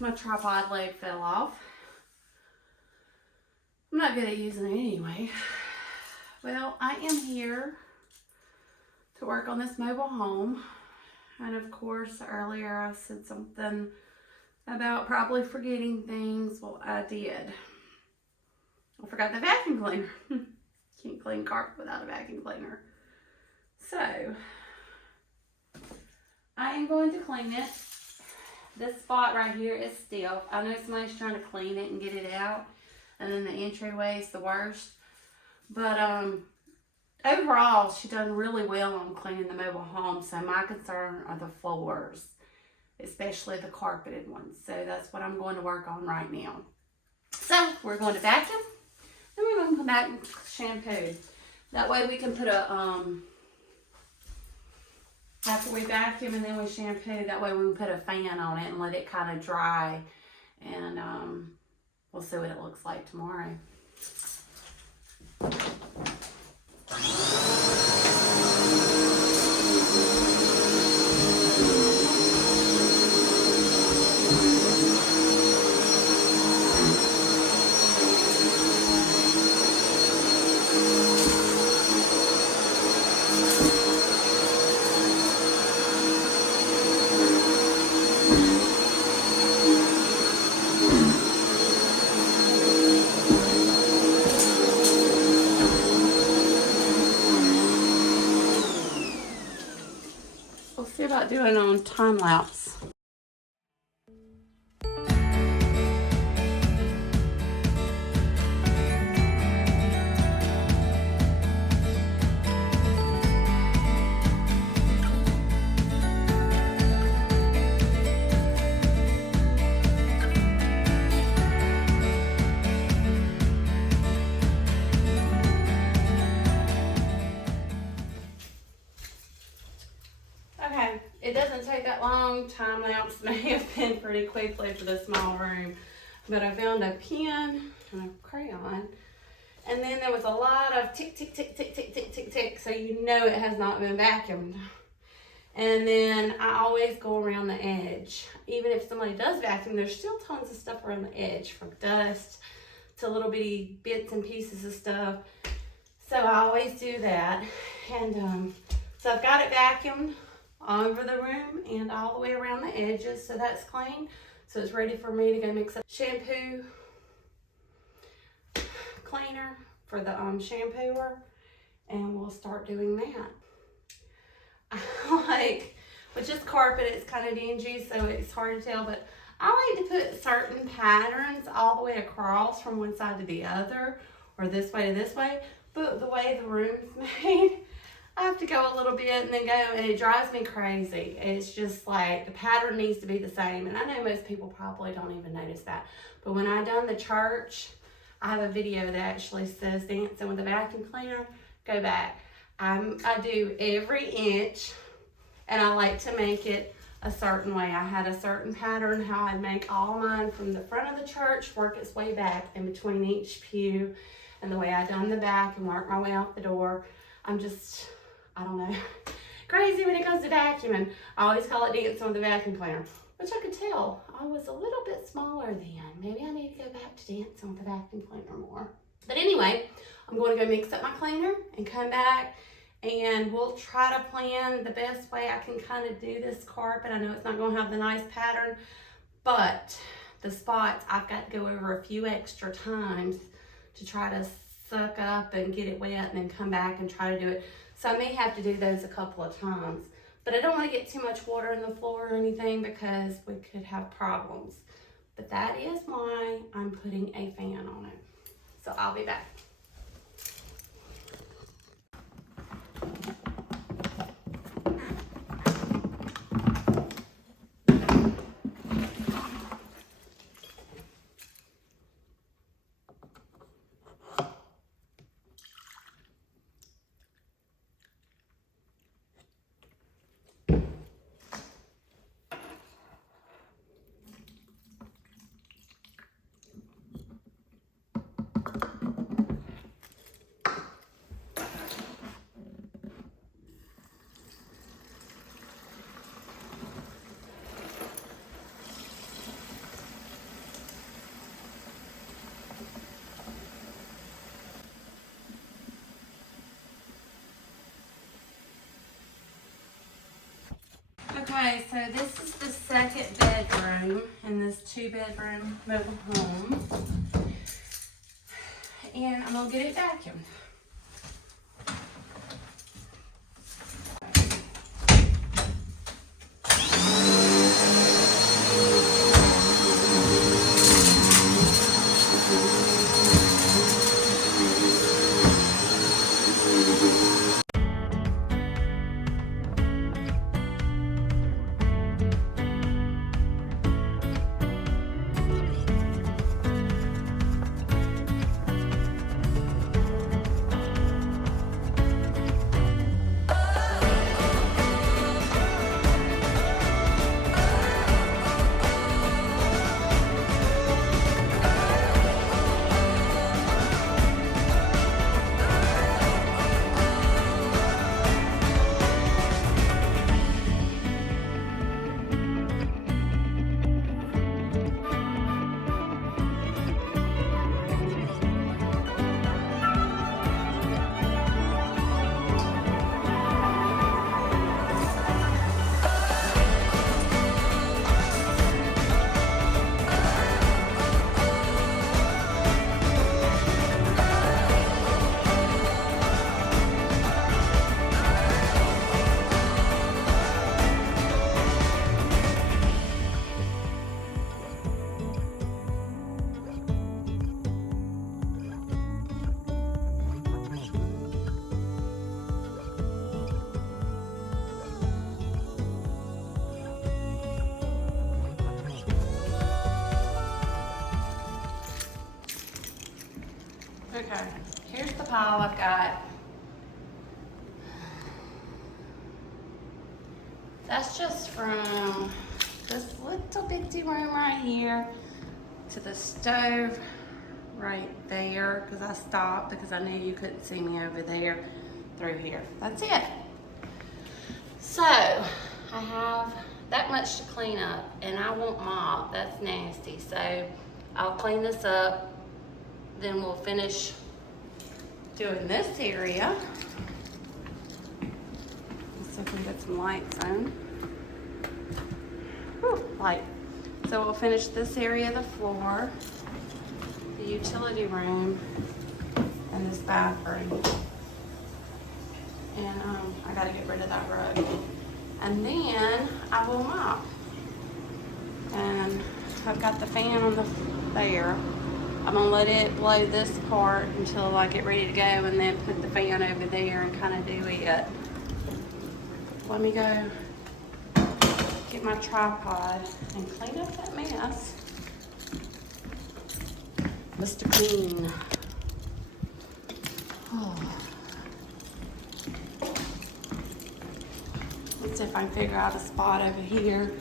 My tripod leg fell off. I'm not good at using it anyway. Well, I am here to work on this mobile home. And of course, earlier I said something about probably forgetting things. Well, I did. I forgot the vacuum cleaner. Can't clean carpet without a vacuum cleaner. So, I am going to clean it. This spot right here is stiff. I know somebody's trying to clean it and get it out. And then the entryway is the worst. But overall, she done really well on cleaning the mobile home. So my concern are the floors, especially the carpeted ones. So that's what I'm going to work on right now. So we're going to vacuum. Then we're going to come back and shampoo. That way we can put a, after we vacuum and then we shampoo, that way we can put a fan on it and let it kind of dry. And we'll see what it looks like tomorrow. We'll see about doing on time lapse. Okay, it doesn't take that long. Time lapse may have been pretty quickly for this small room, but I found a pen and a crayon, and then there was a lot of tick, tick, tick, tick, tick, tick, tick, tick, so you know it has not been vacuumed. And then I always go around the edge. Even if somebody does vacuum, there's still tons of stuff around the edge, from dust to little bitty bits and pieces of stuff. So I always do that. And so I've got it vacuumed all over the room and all the way around the edges, so that's clean. So it's ready for me to go mix up shampoo cleaner for the shampooer, and we'll start doing that. With just carpet, it's kind of dingy, so it's hard to tell, but I like to put certain patterns all the way across from one side to the other, or this way to this way. But the way the room's made, I have to go a little bit and then go, and it drives me crazy. It's just like the pattern needs to be the same. And I know most people probably don't even notice that. But when I done the church, I have a video that actually says dancing with a vacuum cleaner. Go back. I do every inch, and I like to make it a certain way. I had a certain pattern how I'd make all mine from the front of the church, work its way back in between each pew, and the way I done the back and work my way out the door. I'm just, I don't know, crazy when it comes to vacuuming. I always call it dancing with the vacuum cleaner, which I could tell I was a little bit smaller then. Maybe I need to go back to dancing with the vacuum cleaner more. But anyway, I'm going to go mix up my cleaner and come back, and we'll try to plan the best way I can kind of do this carpet. I know it's not going to have the nice pattern, but the spots I've got to go over a few extra times to try to suck up and get it wet and then come back and try to do it. So I may have to do those a couple of times, but I don't want to get too much water in the floor or anything because we could have problems. But that is why I'm putting a fan on it. So I'll be back. Anyway, so this is the second bedroom in this 2-bedroom mobile home. And I'm gonna get it vacuumed. Okay, here's the pile I've got. That's just from this little bitty room right here to the stove right there, because I stopped because I knew you couldn't see me over there through here. That's it. So I have that much to clean up, and I won't mop. That's nasty. So I'll clean this up. Then we'll finish doing this area. Let's see if we can get some lights on. Whew, light. So we'll finish this area of the floor, the utility room, and this bathroom. And I gotta get rid of that rug. And then I will mop. And I've got the fan on there. I'm gonna let it blow this part until I get ready to go, and then put the fan over there and kind of do it. Let me go get my tripod and clean up that mess. Mr. Clean. Oh. Let's see if I can figure out a spot over here